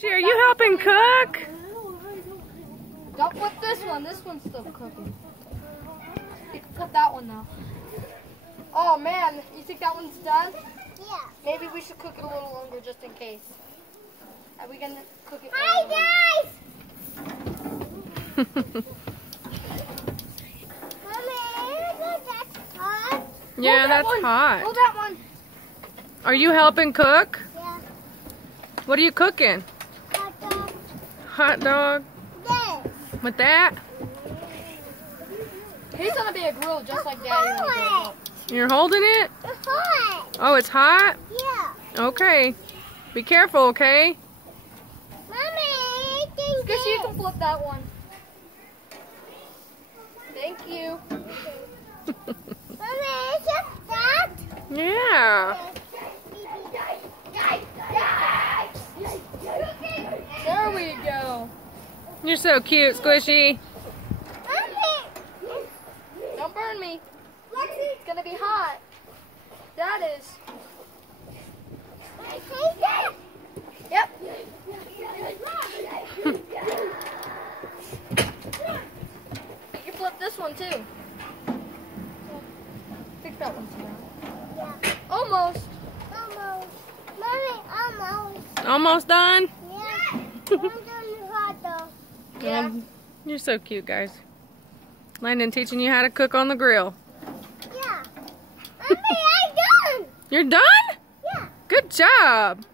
Squishy, are you helping cook? Don't flip this one. This one's still cooking. You can flip that one now. Oh man, you think that one's done? Yeah. Maybe we should cook it a little longer just in case. Are we gonna cook it? Hi guys! Mommy, that's hot. Yeah, that's Hold hot. that one. Are you helping cook? Yeah. What are you cooking? Hot dog. Hot dog? This. With that? He's gonna be a grill just like Daddy when he grows up. You're holding it? It's hot. Oh, it's hot? Yeah. Okay. Be careful, okay? Mommy, thank Squishy, you you. can flip that one. Thank you. Mommy, is it that? Yeah. There we go. You're so cute, Squishy. Mommy. Don't burn me. It's gonna be hot. That is. Yep. You flip this one too. Fix that one too. Yeah. Almost. Almost. Mommy, almost. Almost done? Yeah. I'm doing hot dog. Yeah. You're so cute, guys. Landon teaching you how to cook on the grill. Yeah. Mommy, I'm done. You're done? Yeah. Good job.